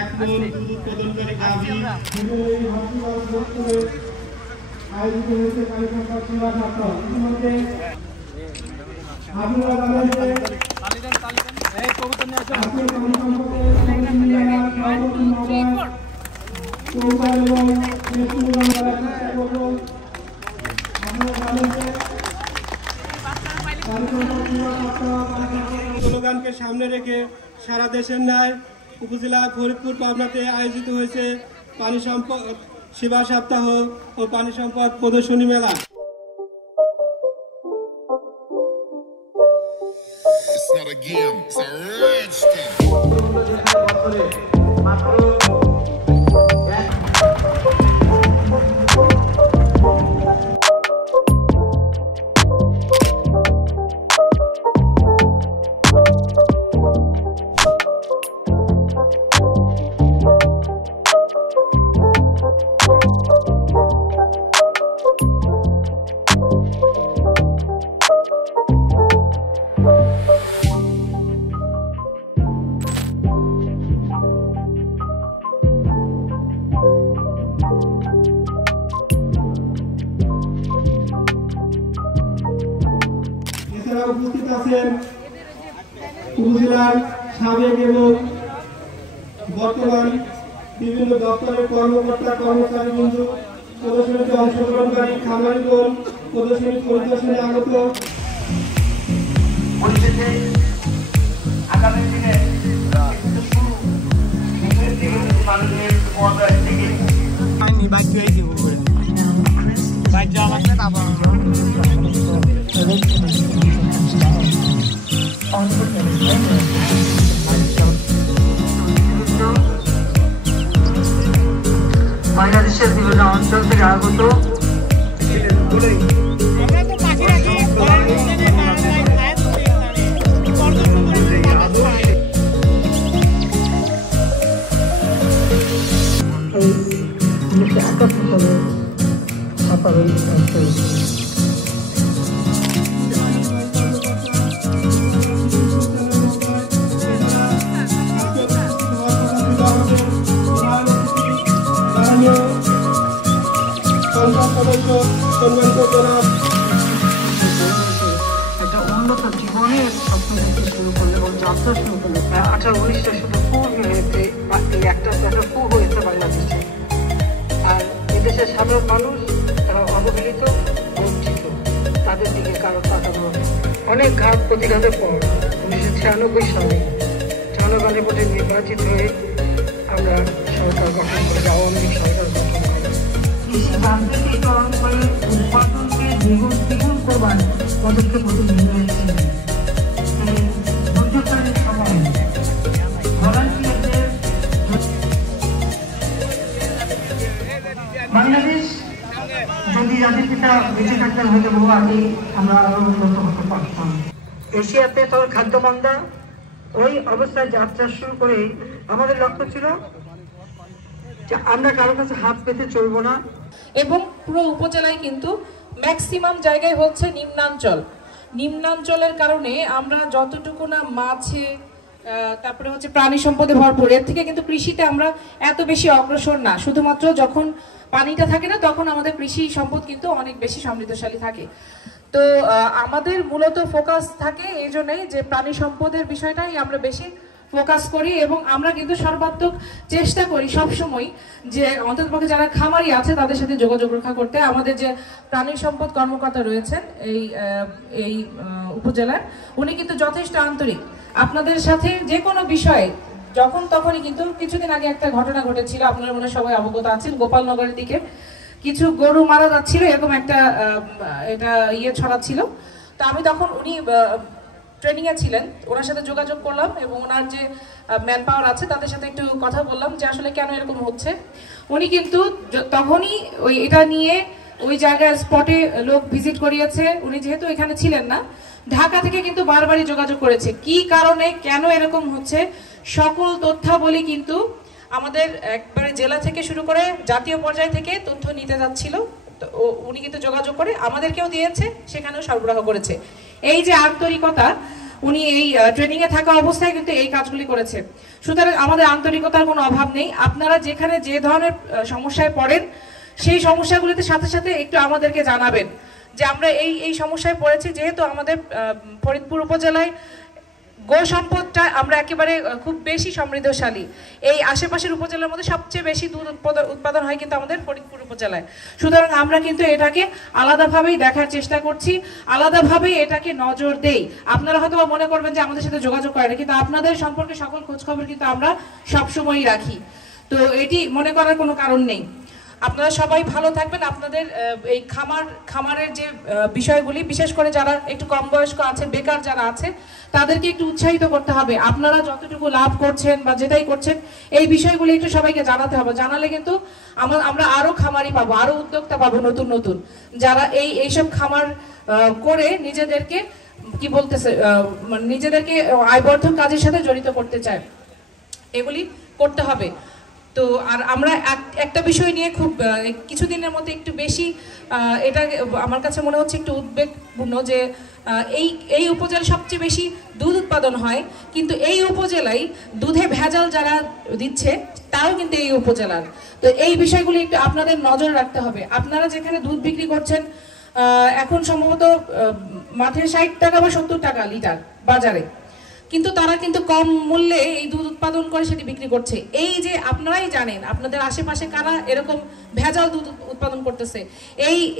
এক মন দুধ উৎপাদনকারী গাভী আয়োজিত হয়েছে কালীপঞ্চায়েত সেবা সপ্তাহ। ইতিমধ্যে আপনারা জানেন যে স্লোগানকে সামনে রেখে সারা দেশের ন্যায় উপজেলা ফরিদপুর পাবনাতে আয়োজিত হয়েছে পানি সম্পদ সেবা সপ্তাহ ও পানি সম্পদ প্রদর্শনী মেলা। উপস্থিত আছেন উপজেলার সাবেক এবং বর্তমান বিভিন্ন দপ্তরের কর্মকর্তা কর্মচারী বন্ধু, প্রদর্শনীতে অংশগ্রহণকারী খামারিগণ, প্রদর্শনী পরিদর্শনে আগত। আগামী দিনে বাংলাদেশের বিভিন্ন অঞ্চল থেকে আগত একটা উন্নত জীবনের স্বপ্ন দেখতে শুরু করলো এবং যাত্রা শুরু করলো। 18-19টা শুধু হয়েছে, একটা হয়েছে বাংলাদেশে। আর এদেশের সাধারণ মানুষ তারা অবহেলিত, বঞ্চিত, তাদের দিকে কারো তাকানো অনেক ঘাত প্রতিঘাতের পর 1996 সালে জনগণের ভোটে নির্বাচিত হয়ে আমরা সরকার গঠন করি, আওয়ামী লীগ সরকার গঠন করি। কৃষি যান্ত্রিকীকরণ করে উৎপাদনকে দ্বিগুণ করবার পদক্ষেপ নিয়ে হয়েছিলেন। দুর্যোগকালীন সময়ে বাংলাদেশ যদি জাতির পিতা বেঁচে থাকতেন হয়তো বহু আগে আমরা আরো উন্নত হতে পারতাম। এশিয়াতে তোর খাদ্য মন্দা, ওই অবস্থায় যাত্রা শুরু করে আমাদের লক্ষ্য ছিল যে আমরা কারো কাছে হাত পেতে চলবো না। এবং পুরো উপজেলায় কিন্তু ম্যাক্সিমাম জায়গায় হচ্ছে নিম্নাঞ্চলের কারণে আমরা যতটুকু না মাছে তারপরে হচ্ছে প্রাণী সম্পদে ভরপুর, এর থেকে কিন্তু কৃষিতে আমরা এত বেশি অগ্রসর না। শুধুমাত্র যখন পানিটা থাকে না তখন আমাদের কৃষি সম্পদ কিন্তু অনেক বেশি সমৃদ্ধশালী থাকে। তো আমাদের মূলত ফোকাস থাকে এই জন্যই যে প্রাণী সম্পদের বিষয়টাই আমরা বেশি ফোকাস করি এবং আমরা কিন্তু সর্বাত্মক চেষ্টা করি সবসময় যে অন্ততপক্ষে যারা খামারি আছে তাদের সাথে যোগাযোগ রক্ষা করতে। আমাদের যে প্রাণী সম্পদ কর্মকর্তা রয়েছেন এই উপজেলার, উনি কিন্তু যথেষ্ট আন্তরিক। আপনাদের সাথে যে কোনো বিষয়ে যখন তখনই, কিন্তু কিছুদিন আগে একটা ঘটনা ঘটেছিল, আপনারা মনে সবাই অবগত আছেন, গোপালনগরের দিকে কিছু গরু মারা যাচ্ছিল, এরকম একটা এটা ছড়াচ্ছিল। তো আমি তখন, উনি ট্রেনিংয়ে ছিলেন, ওনার সাথে যোগাযোগ করলাম এবং ওনার যে ম্যান পাওয়ার আছে তাদের সাথে একটু কথা বললাম যে আসলে কেন এরকম হচ্ছে। উনি কিন্তু তখনই এটা নিয়ে ওই জায়গায় স্পটে লোক ভিজিট করিয়েছে। উনি যেহেতু এখানে ছিলেন না, ঢাকা থেকে কিন্তু বারবারই যোগাযোগ করেছে কি কারণে কেন এরকম হচ্ছে, সকল তথ্যাবলী কিন্তু আমাদের একবারে জেলা থেকে শুরু করে জাতীয় পর্যায় থেকে তথ্য নিতে যাচ্ছিল। তো উনি কিন্তু যোগাযোগ করে আমাদেরকেও দিয়েছে, সেখানেও সরবরাহ করেছে। এই যে আন্তরিকতা, উনি এই ট্রেনিংয়ে থাকা অবস্থায় কিন্তু এই কাজগুলি করেছে। সুতরাং আমাদের আন্তরিকতার কোনো অভাব নেই। আপনারা যেখানে যে ধরনের সমস্যায় পড়েন সেই সমস্যাগুলিতে সাথে সাথে একটু আমাদেরকে জানাবেন যে আমরা এই সমস্যায় পড়েছি। যেহেতু আমাদের ফরিদপুর উপজেলায় গো সম্পদটা আমরা একেবারে খুব বেশি সমৃদ্ধশালী, এই আশেপাশের উপজেলার মধ্যে সবচেয়ে বেশি দুধ উৎপাদন হয় কিন্তু আমাদের ফরিদপুর উপজেলায়। সুতরাং আমরা কিন্তু এটাকে আলাদাভাবেই দেখার চেষ্টা করছি, আলাদাভাবেই এটাকে নজর দেই। আপনারা হয়তো মনে করবেন যে আমাদের সাথে যোগাযোগ করে না, কিন্তু আপনাদের সম্পর্কে সকল খোঁজখবর কিন্তু আমরা সবসময়ই রাখি। তো এটি মনে করার কোনো কারণ নেই। আপনারা সবাই ভালো থাকবেন। আপনাদের এই খামারের যে বিষয়গুলি, বিশেষ করে যারা একটু কম বয়স্ক আছে, বেকার যারা আছে, তাদেরকে একটু উৎসাহিত করতে হবে। আপনারা যতটুকু লাভ করছেন বা যেটাই করছেন এই বিষয়গুলি একটু সবাইকে জানাতে হবে। জানালে কিন্তু আমরা আরো খামারি পাবো, আরো উদ্যোক্তা পাবো নতুন নতুন, যারা এইসব খামার করে নিজেদেরকে কি বলতেছে নিজেদেরকে আয়বর্ধক কাজের সাথে জড়িত করতে চায়। এগুলি করতে হবে। তো আর আমরা একটা বিষয় নিয়ে খুব কিছুদিনের মধ্যে একটু বেশি এটা আমার কাছে মনে হচ্ছে একটু উদ্বেগপূর্ণ যে এই উপজেলায় সবচেয়ে বেশি দুধ উৎপাদন হয়, কিন্তু এই উপজেলায় দুধে ভেজাল যারা দিচ্ছে তাও কিন্তু এই উপজেলার। তো এই বিষয়গুলি একটু আপনাদের নজর রাখতে হবে। আপনারা যেখানে দুধ বিক্রি করছেন এখন সম্ভবত মাঠে 60 টাকা বা 70 টাকা লিটার বাজারে, কিন্তু তারা কিন্তু কম মূল্যে এই দুধ উৎপাদন করে সেটি বিক্রি করছে। এই যে আপনারাই জানেন আপনাদের আশেপাশে কারা এরকম ভেজাল দুধ উৎপাদন করতেছে,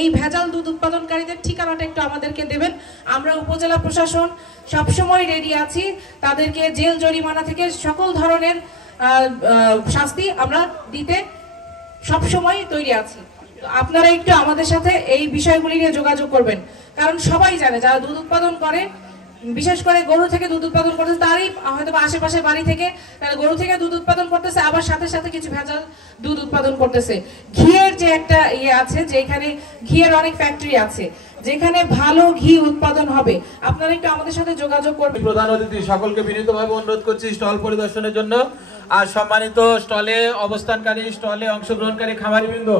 এই ভেজাল দুধ উৎপাদনকারীদের ঠিকানাটা একটু আমাদেরকে দেবেন। আমরা উপজেলা প্রশাসন সবসময় রেডি আছি, তাদেরকে জেল জরিমানা থেকে সকল ধরনের শাস্তি আমরা দিতে সবসময় তৈরি আছি। আপনারা একটু আমাদের সাথে এই বিষয়গুলি নিয়ে যোগাযোগ করবেন, কারণ সবাই জানে যারা দুধ উৎপাদন করে, বিশেষ করে গরু থেকে দুধ উৎপাদন করতেছে, তারই হয়তো আশেপাশে বাড়ি থেকে গরু থেকে দুধ উৎপাদন করতেছে, আবার সাথে সাথে কিছু ভেজাল দুধ উৎপাদন করতেছে। ঘিয়ের যে একটা আছে, যেখানে ঘিয়ের অনেক ফ্যাক্টরি আছে, যেখানে ভালো ঘি উৎপাদন হবে, আপনারা একটু আমাদের সাথে যোগাযোগ করবেন। প্রধান অতিথি সকলকে বিনীতভাবে অনুরোধ করছি স্টল পরিদর্শনের জন্য। আর সম্মানিত স্টলে অবস্থানকারী, স্টলে অংশগ্রহণকারী খামারিবৃন্দ,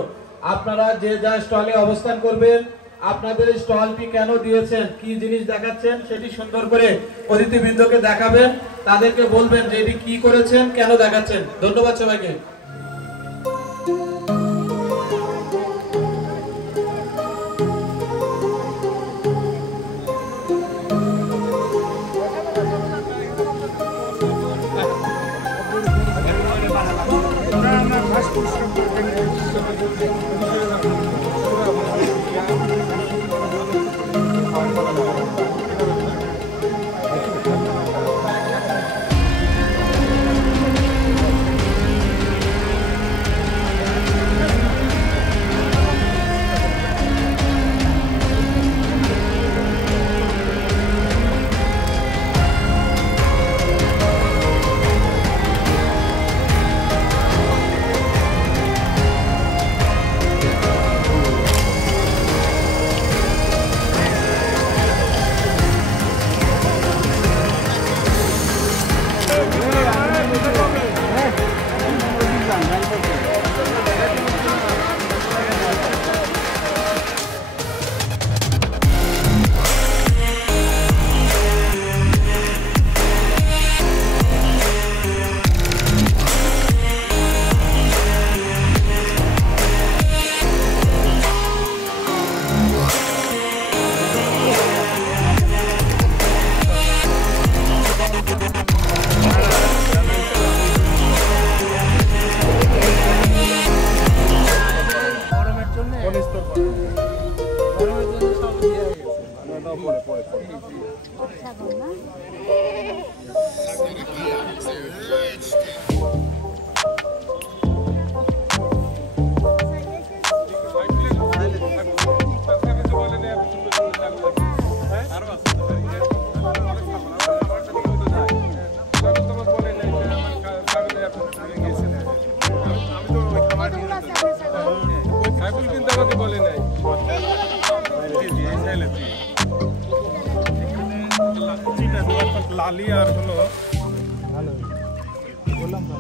আপনারা যে যা স্টলে অবস্থান করবেন, আপনাদের স্টলটি কেন দিয়েছেন, কি জিনিস দেখাচ্ছেন, সেটি সুন্দর করে অতিথিবৃন্দকে দেখাবেন, তাদেরকে বলবেন যে এটি কি করেছেন, কেন দেখাচ্ছেন। ধন্যবাদ সবাইকে। লালি আর হলো ভালো বললাম না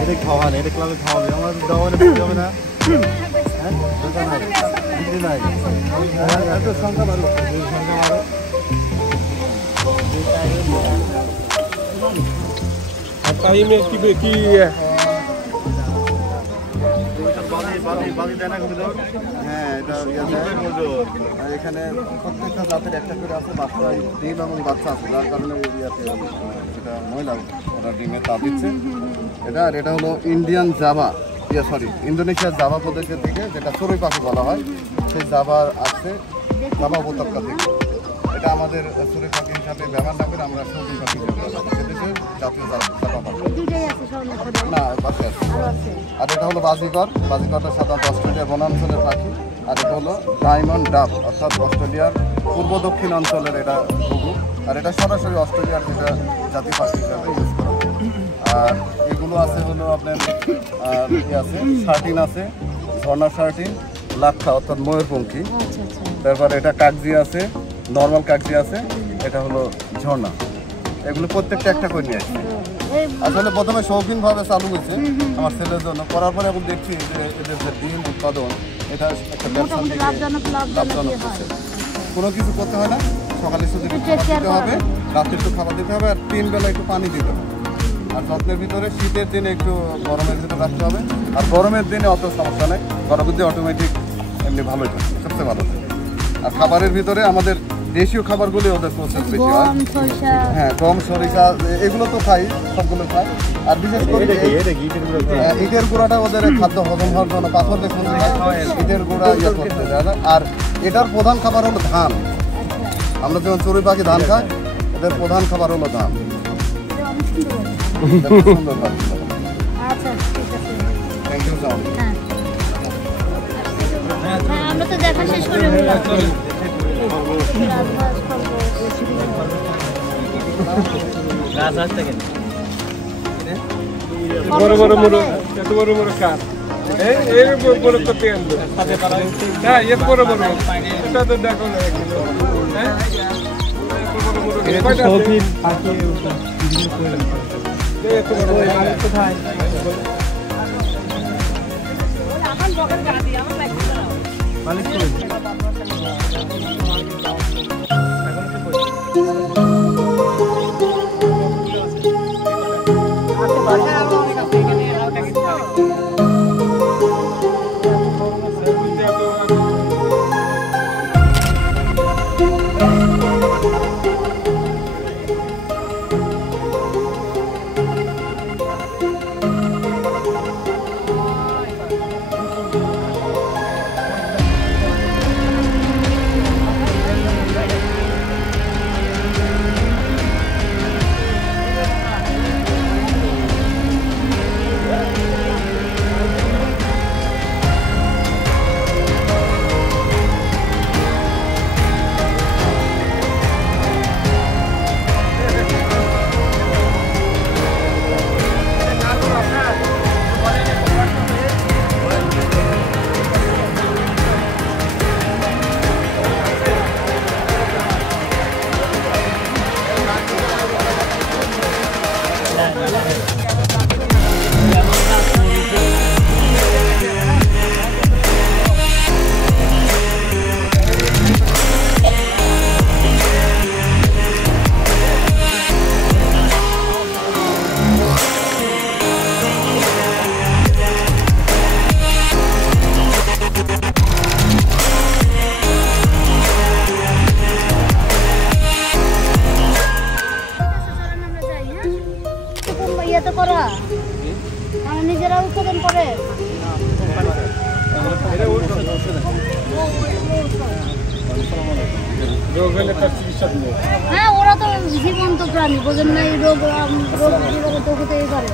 এটা খাওয়ান, এটা ক্লাবে খাওয়াবে, আমার দাওয়ারে যাবে না। এত সংখ্যা বাড়ো, সংখ্যা বাড়ো। হ্যাঁ, এটা এখানে প্রত্যেকটা জাতের একটা করে আছে বাচ্চা, ডিম এবং বাচ্চা আছে, যার কারণে এরিয়াতে এটা মহিলা ওরা ডিমে তা দিচ্ছে। এটা আর এটা হলো ইন্ডিয়ান জাভা, ইন্দোনেশিয়ার জাভা প্রদেশের থেকে, যেটা চড়ুই পাখি বলা হয়, সেই জাভা আসছে জাভা উপত্যকা থেকে। এটা আমাদের চড়ুই পাখি হিসাবে ব্যবহার না করে আমরা সবুজ পাখি হিসাবে সেদেশের জাতীয় জাভা পাখি না পাশে আছে। আর এটা হলো বাজিকর, বাজিকরটা সাধারণত অস্ট্রেলিয়ার বনাঞ্চলের পাখি। আর এটা হলো ডায়মন্ড ডাব, অর্থাৎ অস্ট্রেলিয়ার পূর্ব দক্ষিণ অঞ্চলের এটা ঘুঘু। আর এটা সরাসরি অস্ট্রেলিয়ার যেটা জাতীয় পাখি হিসাবে ইউজ করা হয়। আর এগুলো আছে হলো আপনার আছে শার্টিন আছে, ঝর্ণা শার্টিন, লাক্ষা অর্থাৎ ময়ূরপঙ্খী। তারপর এটা কাকজি আছে, নর্মাল কাকজি আছে, এটা হলো ঝর্ণা। এগুলো প্রত্যেকটা একটা করে নিয়ে আসছে। আসলে প্রথমে শৌখিনভাবে চালু হয়েছে আমার ছেলের জন্য, করার পরে এখন দেখছি যে এদের যে ডিম উৎপাদন এটা একটা ব্যবসার দিকে লাভজনক হচ্ছে। কোনো কিছু করতে হয় না, সকালে শুধু খাবার দিতে হবে, রাতে একটু খাবার দিতে হবে, আর 3 বেলা একটু পানি দিতে হবে। আর যত্নের ভিতরে শীতের দিনে একটু গরমের ভিতরে রাখতে হবে। আর গরমের দিনে অত সমস্যা নেই, গরমের দিনে অটোমেটিক এমনি ভালোই থাকে, সবচেয়ে ভালো থাকে। আর খাবারের ভিতরে আমাদের দেশীয় খাবারগুলি ওদের প্রসেস বেশি হয়। হ্যাঁ, গম, সরিষা এগুলো তো খাই, সবগুলো খাই। আর বিশেষ করে ইটের গুঁড়াটা ওদের খাদ্য হজম হওয়ার জন্য, পাথর দেখুন ইটের গুঁড়া ইয়ে করতে যায় না। আর এটার প্রধান খাবার হলো ধান। আমরা যখন চড়ুই পাখি ধান খাই, এদের প্রধান খাবার হলো ধান। সুন্দর পাখি। Thank you so much. আমরা তো দেখা শেষ করে ফেললাম। বড় বড় মুড়ো, এত বড় বড় কাঠ, এই বড় কপি আনলো, হ্যাঁ এত বড় বড়, এটা তো দেখো না, হ্যাঁ কোথায় নিজেরা উৎপাদন করে? হ্যাঁ, ওরা তো জীবন্ত প্রাণী, বোঝেন না, এই রোগ তো হতেই পারে।